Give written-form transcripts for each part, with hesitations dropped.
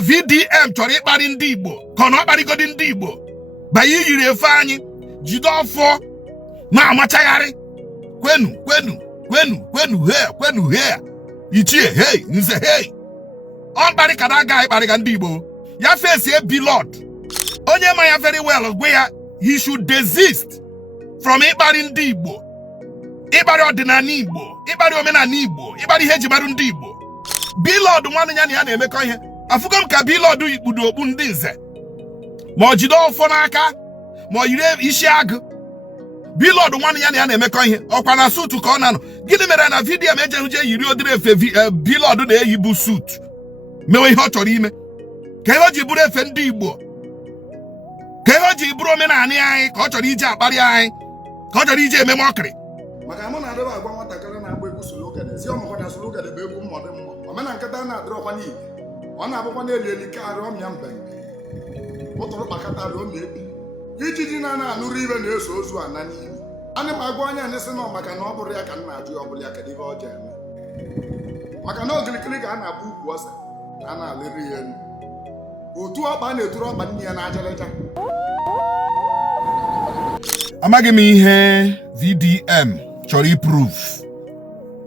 VDM chọrọ ịkparị ndị Igbo ka ọ na ọkparịgodi ndị Igbo banye yiri efe anyị jide ọfọ ma amachagharị kwenu he ichie hey nze hey ọ kparị ka na-aga ịkparịga ndị Igbo ya face Blord onye ma ya very well gwe ya he should desist from ịkparị ndị Igbo, ịkparị ọdịnala Igbo, ịkparị omenala Igbo, ịkparị ihe eji marụ ndị Igbo. Blord nwanne ya na ya na-emekọ ihe afụgo m ka Blord ikpudo okpu ndị nze ma ọ jide ọfọ n'aka ma ọ yiri isi agụ. Blord nwanne ya na ya na-emekọ ihe ọkwa na suit ka ọ na-anọ. Gịnị mere na vidiyo m ejeghuje yiri odiri efe Blord na-eyi bụ suit mewe ihe ọ chọrọ ime ka ihe o ji bụrụ efe ndị Igbo, ka ihe o ji bụrụ omenala anyị ka ọ chọrọ ije akparị anyị, ka ọ chọrọ ije ememe ọkịrị. Maka mụ na-adịba agwa nwatakịrị na-agba egwu solo ogede si ọmụkwa na solo ogede bụ egwu mmọdị mmụọ omena nkịta na-adịrọkwa n'igwe ọ na-abụkwa n'elu eli karịa ọmịa mbenke ụtụrụ kpakọta rụọ ma ebi ijiji na-anụrụ ibe na-eso ozu a na n'ime ana m agwa anya anyị sị nọ maka na ọ bụrụ ya ka m na-ajụ ọ bụla ya kedu ihe ọ ji eme maka na ogilikili ka a na-abụ ukwu ose a na-alịrị ya elu otu ọkpa na-eturu ọkpa nne ya na-ajalịja. Amaghị m ihe VDM chọrọ iprove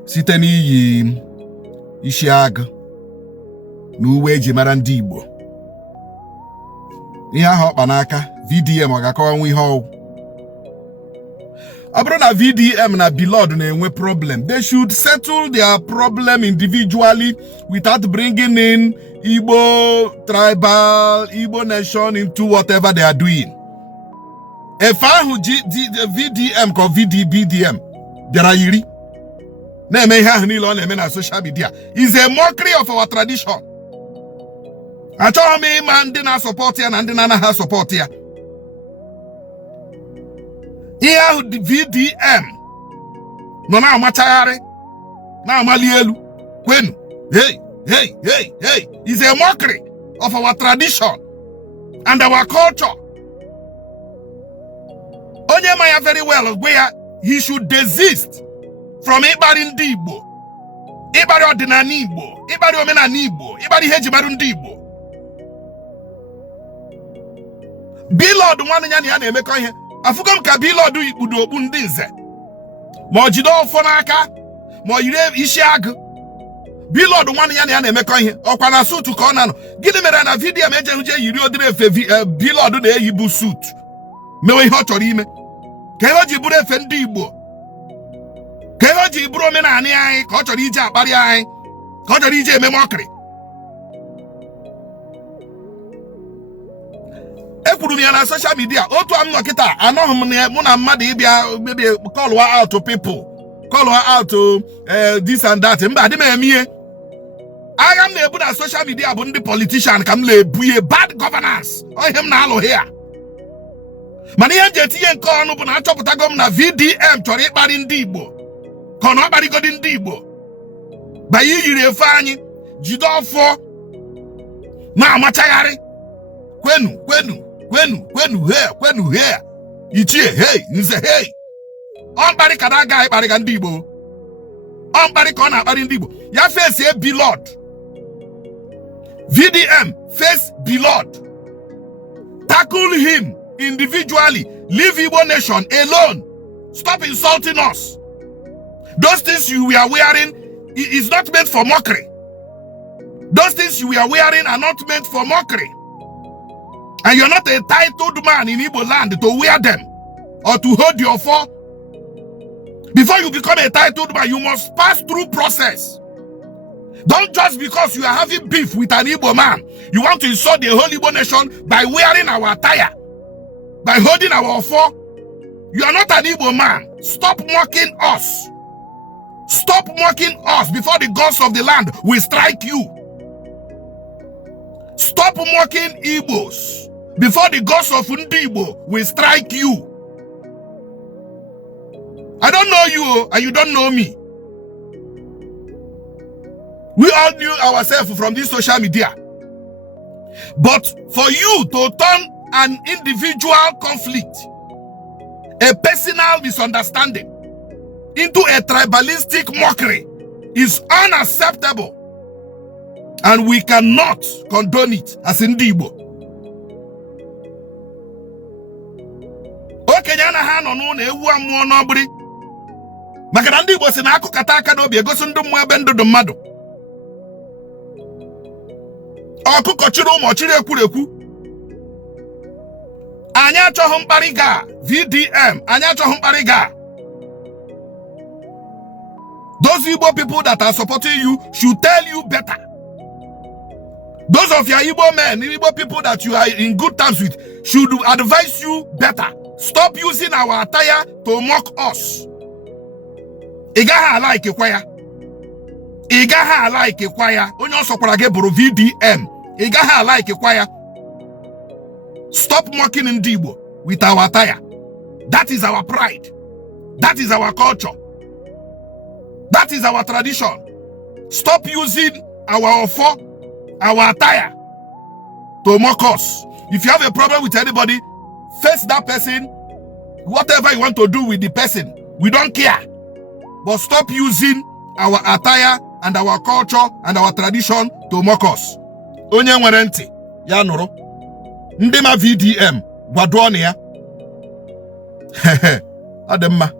site n'iyi isi agụ na uwe eji mara ndị Igbo. Ihe ahụ ọkpa n'aka VDM ọ ga-akọwanwu ihe ọwụ. Ọ bụrụ na VDM na Blord na-enwe problem, they should settle their problem individually without bringing in Igbo tribal, Igbo nation into whatever they are doing. Efe ahụ VDM ka BDM bịara yiri na-eme ihe ahụ niile ọ na-eme na social media is a mockery of our tradition. Achọghị m ịma ndị na-asọpọt ya na ndị na-anaghị asọpọt ya. Ihe ahụ VDM nọ na-amachagharị na-amali elu kwenu hey is a mockery of our tradition and our culture. Onye ma ya very well gwe ya he should desist from ịkparị ndị Igbo, ịkparị ọdịnala Igbo, ịkparị omenala Igbo, ịkparị ihe eji marụ ndị Igbo. Blord nwanne ya na ya na-emekọ ihe afụgo m ka Blord ikpudo okpu ndị nze ma ọ jide ọfọ n'aka ma ọ yiri isi agụ. Blord nwanne ya na ya na-emekọ ihe ọkwa na suit ka ọ na-anọ. Gịnị mere na vidiyo m ejeghuje yiri odiri efe Blord na-eyi bụ suit mewe ihe ọ chọrọ ime ka ihe o ji bụrụ efe ndị Igbo, ka ihe o ji bụrụ omenala anyị ka ọ chọrọ ije akparị anyị, ka ọ chọrọ ije ememe ọkịrị. Ekwuru m ya na social media otu am nọ kịta anọghị m mụ na mmadụ ịbịa maybe call out to people, call out to this and that. Mba adị m eme ihe. Agha m na-ebu na social media bụ ndị politician ka m na-ebu ihe bad governance ihe m na-alụ here. Mana ihe m ji etinye nke ọnụ bụ na achọpụtago m na VDM chọrọ ịkparị ndị Igbo ka ọ na ọkparịgodi ndị Igbo banye yiri efe anyị jide ọfọ ma amachagharị kwenu he ichie hey nze hey ọ mkparị ka na-aga ịkparịga ndị Igbo, ọ mkparị ka ọ na-akparị ndị Igbo. Ya face Blord, VDM face Blord, tackle him individually, leave Igbo nation alone, stop insulting us. Those things you are wearing is not meant for mockery. Those things you are wearing are not meant for mockery. And you're not a titled man in Igbo land to wear them or to hold your fore. Before you become a titled man, you must pass through process. Don't just because you are having beef with an Igbo man, you want to insult the whole Igbo nation by wearing our attire, by holding our fore. You are not an Igbo man. Stop mocking us. Stop mocking us before the gods of the land will strike you. Stop mocking Igbos before the gods of Igbo will strike you. I don't know you and you don't know me. We all knew ourselves from this social media. But for you to turn an individual conflict, a personal misunderstanding, into a tribalistic mockery is unacceptable. And we cannot condone it as in Igbo. Okenye na ha no na ewu amuo no obiri. Maka na ndị Igbo si na akụkata aka n'obi egosi ndị mmụọ ebe ndụ mmadụ. Ọkụkọ chiri ụmụ chiri ekwurekwu. Anyị achọghị mkparị ga VDM, anyị achọghị mkparị ga. Those Igbo people that are supporting you should tell you better. Those of your Igbo men, Igbo people that you are in good terms with, should advise you better. Stop using our attire to mock us. Igaha like kwaya. Igaha like kwaya. Onyo sokwara ge buru VDM. Igaha like kwaya. Stop mocking Igbo with our attire. That is our pride. That is our culture. That is our tradition. Stop using our offer, our attire to mock us. If you have a problem with anybody, face that person. Whatever you want to do with the person, we don't care. But stop using our attire and our culture and our tradition to mock us. Onye nwere ntị ya nụrụ. Ndị ma VDM gwaduo ya. Ademma.